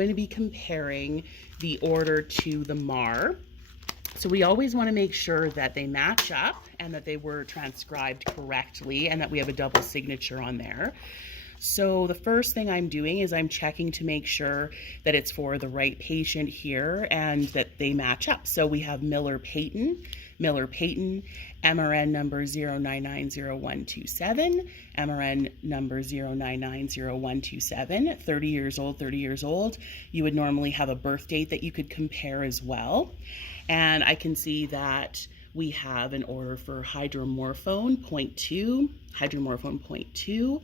Going to be comparing the order to the MAR. So we always want to make sure that they match up and that they were transcribed correctly and that we have a double signature on there. So the first thing I'm doing is I'm checking to make sure that it's for the right patient here and that they match up. So we have Miller-Peyton, MRN number 0990127, MRN number 0990127, 30 years old. You would normally have a birth date that you could compare as well. And I can see that we have an order for hydromorphone 0.2.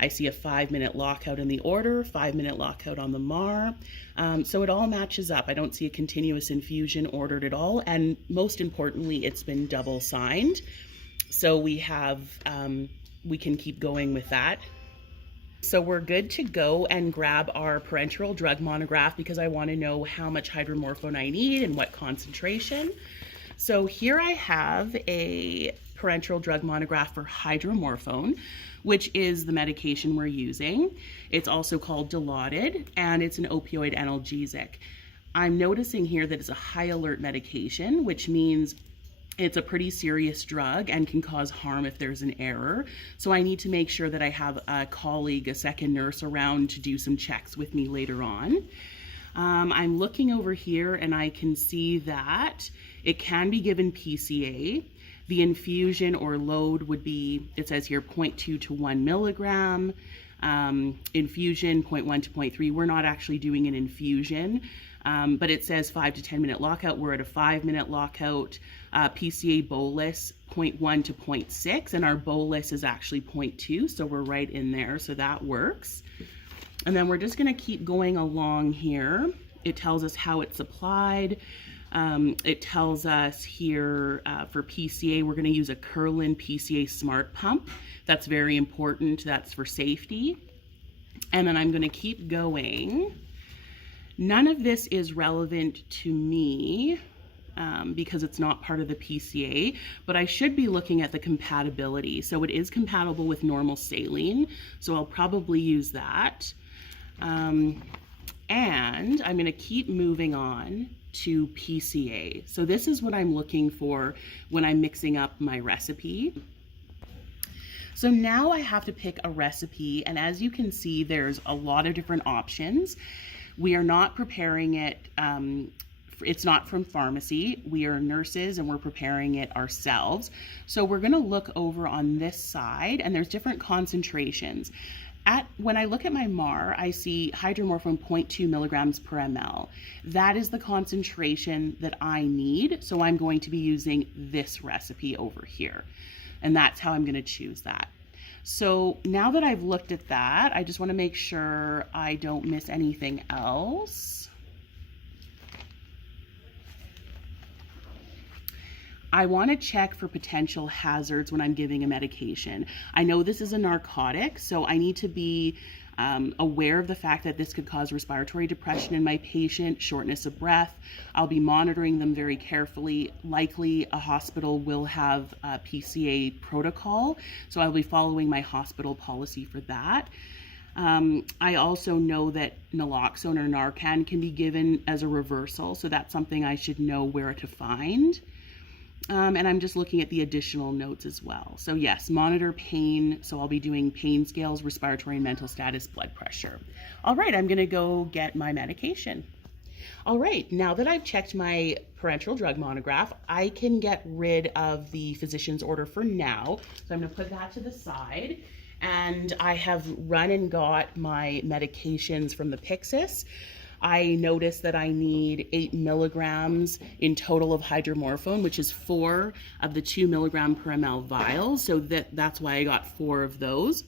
I see a 5-minute lockout in the order, 5-minute lockout on the MAR. So it all matches up. I don't see a continuous infusion ordered at all. And most importantly, it's been double signed. So we have, we can keep going with that. So we're good to go and grab our parenteral drug monograph because I want to know how much hydromorphone I need and what concentration. So here I have a parenteral drug monograph for hydromorphone, which is the medication we're using. It's also called Dilaudid, and it's an opioid analgesic. I'm noticing here that it's a high alert medication, which means it's a pretty serious drug and can cause harm if there's an error. So I need to make sure that I have a colleague, a second nurse around to do some checks with me later on. I'm looking over here and I can see that it can be given PCA. The infusion or load would be, it says here 0.2 to 1 milligram, infusion 0.1 to 0.3. We're not actually doing an infusion, but it says 5 to 10 minute lockout. We're at a 5-minute lockout. PCA bolus 0.1 to 0.6, and our bolus is actually 0.2, so we're right in there, so that works. And then we're just gonna keep going along here. It tells us how it's applied. It tells us here for PCA, we're going to use a Curlin PCA Smart Pump. That's very important. That's for safety. And then I'm going to keep going. None of this is relevant to me because it's not part of the PCA, but I should be looking at the compatibility. So it is compatible with normal saline, so I'll probably use that. And I'm going to keep moving on to PCA. So this is what I'm looking for when I'm mixing up my recipe. So now I have to pick a recipe, and as you can see, there's a lot of different options. We are not preparing it, it's not from pharmacy. We are nurses and we're preparing it ourselves. So we're gonna look over on this side, and there's different concentrations. When I look at my MAR, I see hydromorphone 0.2 milligrams per ml. That is the concentration that I need, so I'm going to be using this recipe over here. And that's how I'm going to choose that. So now that I've looked at that, I just want to make sure I don't miss anything else. I want to check for potential hazards when I'm giving a medication. I know this is a narcotic, so I need to be aware of the fact that this could cause respiratory depression in my patient, shortness of breath. I'll be monitoring them very carefully. Likely a hospital will have a PCA protocol, so I'll be following my hospital policy for that. I also know that naloxone or Narcan can be given as a reversal, so that's something I should know where to find. And I'm just looking at the additional notes as well. So yes, monitor pain. So I'll be doing pain scales, respiratory and mental status, blood pressure. All right, I'm gonna go get my medication. All right, now that I've checked my parenteral drug monograph, I can get rid of the physician's order for now. So I'm gonna put that to the side. And I have run and got my medications from the Pyxis. I noticed that I need 8 milligrams in total of hydromorphone, which is 4 of the 2 milligram per ml vials. So that's why I got 4 of those.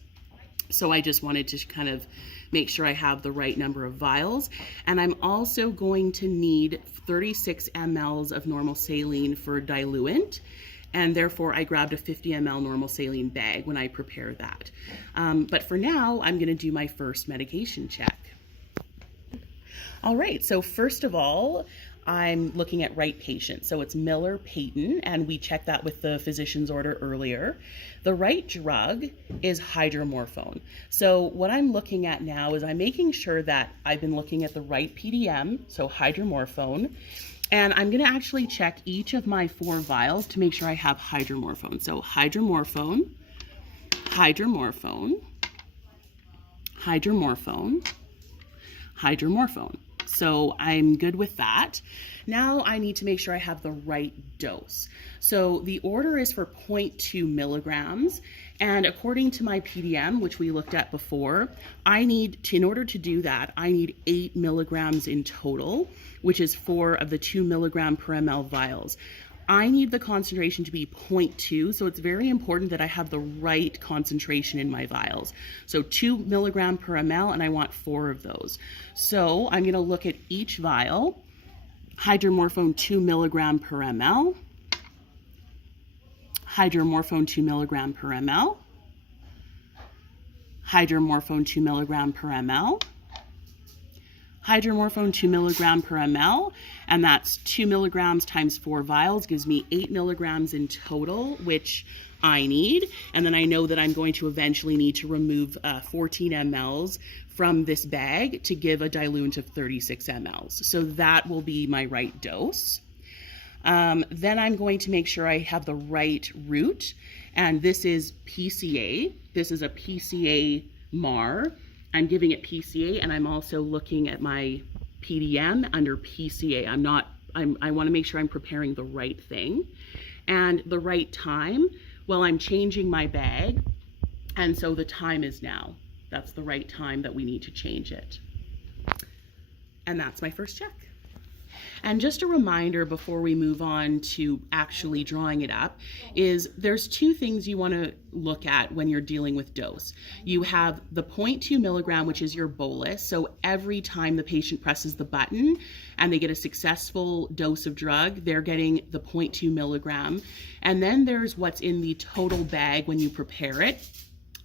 So I just wanted to kind of make sure I have the right number of vials. And I'm also going to need 36 mLs of normal saline for diluent. And therefore I grabbed a 50 ml normal saline bag when I prepare that. But for now, I'm gonna do my first medication check. All right, so first of all, I'm looking at right patient. So it's Miller Peyton, and we checked that with the physician's order earlier. The right drug is hydromorphone. So what I'm looking at now is I'm making sure that I've been looking at the right PDM, so hydromorphone, and I'm going to actually check each of my 4 vials to make sure I have hydromorphone. So hydromorphone, hydromorphone, hydromorphone, hydromorphone. So I'm good with that. Now I need to make sure I have the right dose. So the order is for 0.2 milligrams. And according to my PDM, which we looked at before, in order to do that, I need 8 milligrams in total, which is 4 of the 2 milligram per ml vials. I need the concentration to be 0.2, so it's very important that I have the right concentration in my vials. So 2 milligram per ml, and I want 4 of those. So I'm going to look at each vial. Hydromorphone 2 milligram per ml. Hydromorphone 2 milligram per ml. Hydromorphone 2 milligram per ml. Hydromorphone 2 milligram per ml, and that's 2 milligrams times 4 vials gives me 8 milligrams in total, which I need. And then I know that I'm going to eventually need to remove 14 mLs from this bag to give a diluent of 36 mLs. So that will be my right dose. Then I'm going to make sure I have the right route, and this is PCA. This is a PCA MAR. I'm giving it PCA, and I'm also looking at my PDM under PCA. I want to make sure I'm preparing the right thing and the right time. Well, I'm changing my bag, and so the time is now. That's the right time that we need to change it. And that's my first check. And just a reminder before we move on to actually drawing it up is there's 2 things you want to look at when you're dealing with dose. You have the 0.2 milligram, which is your bolus. So every time the patient presses the button and they get a successful dose of drug, they're getting the 0.2 milligram. And then there's what's in the total bag when you prepare it.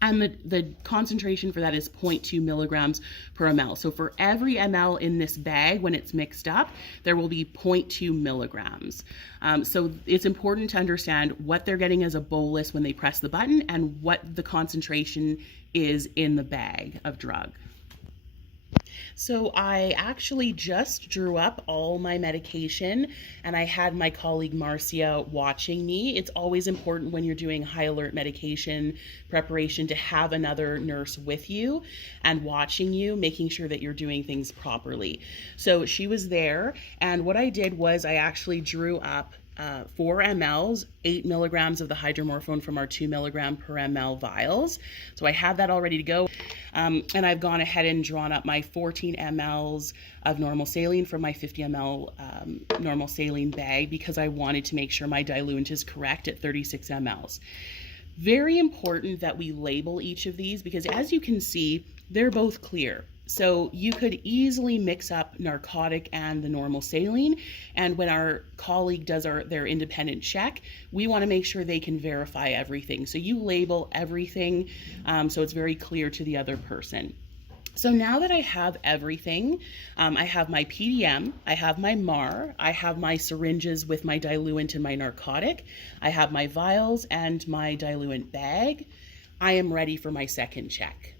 And the concentration for that is 0.2 milligrams per ml. So for every ml in this bag, when it's mixed up, there will be 0.2 milligrams. So it's important to understand what they're getting as a bolus when they press the button and what the concentration is in the bag of drug. So I actually just drew up all my medication, and I had my colleague Marcia watching me. It's always important when you're doing high alert medication preparation to have another nurse with you and watching you, making sure that you're doing things properly. So she was there, and what I did was I actually drew up 4 mLs, 8 milligrams of the hydromorphone from our 2 milligram per ml vials. So I have that all ready to go. And I've gone ahead and drawn up my 14 mLs of normal saline from my 50 ml normal saline bag because I wanted to make sure my diluent is correct at 36 mLs. Very important that we label each of these because as you can see, they're both clear. So you could easily mix up narcotic and the normal saline. And when our colleague does their independent check, we want to make sure they can verify everything. So you label everything so it's very clear to the other person. So now that I have everything, I have my PDM, I have my MAR, I have my syringes with my diluent and my narcotic, I have my vials and my diluent bag. I am ready for my second check.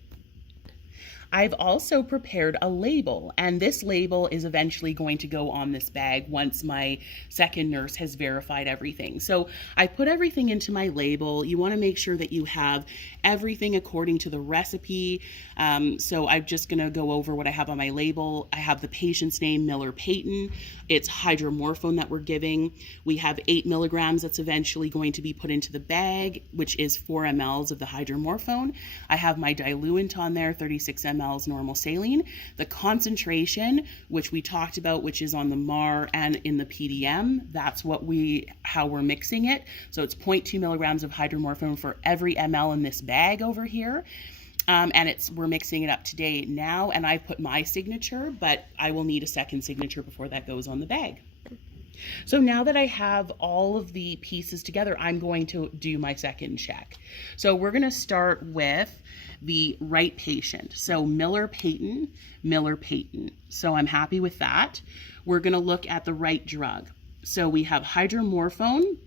I've also prepared a label, and this label is eventually going to go on this bag once my second nurse has verified everything. So I put everything into my label. You want to make sure that you have everything according to the recipe. So I'm just going to go over what I have on my label. I have the patient's name, Miller Peyton. It's hydromorphone that we're giving. We have 8 milligrams that's eventually going to be put into the bag, which is 4 mLs of the hydromorphone. I have my diluent on there, 36 mLs normal saline. The concentration, which we talked about, which is on the MAR and in the PDM, that's how we're mixing it. So it's 0.2 milligrams of hydromorphone for every ml in this bag over here. And we're mixing it up today now, and I put my signature, but I will need a second signature before that goes on the bag. So now that I have all of the pieces together, I'm going to do my second check. So we're going to start with the right patient. So Miller Peyton. So I'm happy with that. We're going to look at the right drug. So we have hydromorphone.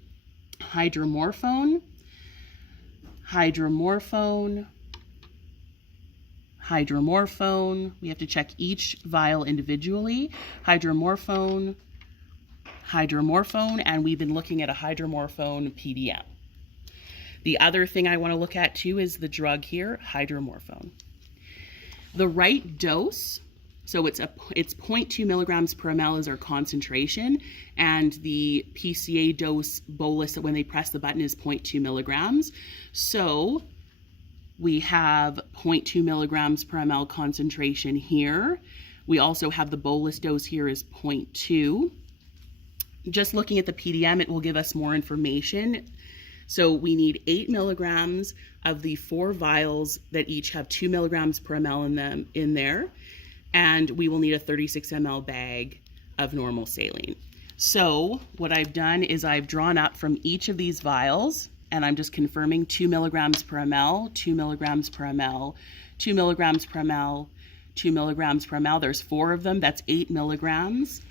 We have to check each vial individually. Hydromorphone, and we've been looking at a hydromorphone PDM. The other thing I want to look at too is the drug here, hydromorphone. The right dose, so it's 0.2 milligrams per ml is our concentration, and the PCA dose bolus when they press the button is 0.2 milligrams. So we have 0.2 milligrams per ml concentration here. We also have the bolus dose here is 0.2. Just looking at the PDM, it will give us more information. So we need 8 milligrams of the 4 vials that each have 2 milligrams per ml in there. And we will need a 36 ml bag of normal saline. So what I've done is I've drawn up from each of these vials, and I'm just confirming 2 milligrams per ml, 2 milligrams per ml, 2 milligrams per ml, 2 milligrams per ml. There's 4 of them, that's 8 milligrams.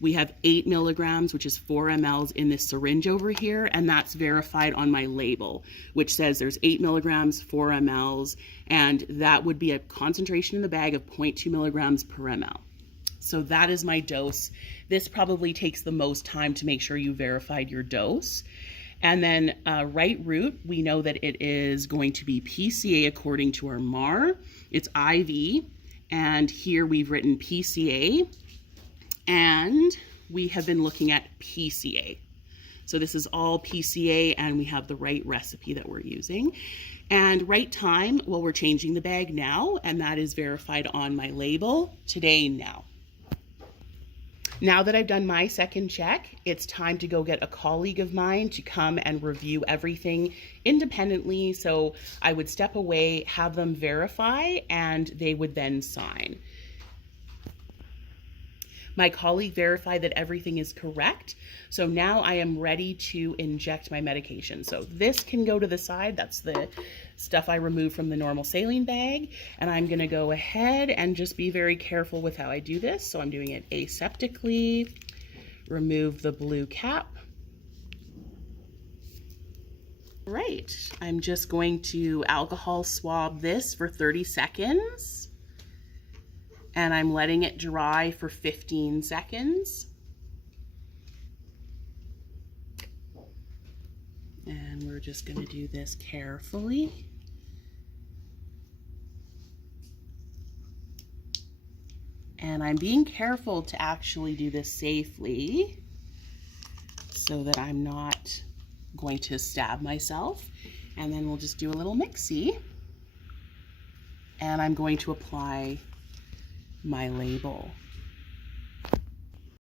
We have 8 milligrams, which is 4 mLs in this syringe over here, and that's verified on my label, which says there's 8 milligrams, 4 mLs, and that would be a concentration in the bag of 0.2 milligrams per ml. So that is my dose. This probably takes the most time to make sure you verified your dose. And then right route, we know that it is going to be PCA according to our MAR. It's IV, and here we've written PCA. And we have been looking at PCA. So this is all PCA, and we have the right recipe that we're using. And right time, well, we're changing the bag now, and that is verified on my label, today, now. Now that I've done my second check, it's time to go get a colleague of mine to come and review everything independently. So I would step away, have them verify, and they would then sign. My colleague verified that everything is correct. So now I am ready to inject my medication. So this can go to the side. That's the stuff I removed from the normal saline bag. And I'm gonna go ahead and just be very careful with how I do this. So I'm doing it aseptically. Remove the blue cap. Right, I'm just going to alcohol swab this for 30 seconds. And I'm letting it dry for 15 seconds. And we're just going to do this carefully. And I'm being careful to actually do this safely so that I'm not going to stab myself. And then we'll just do a little mixie. And I'm going to apply my label.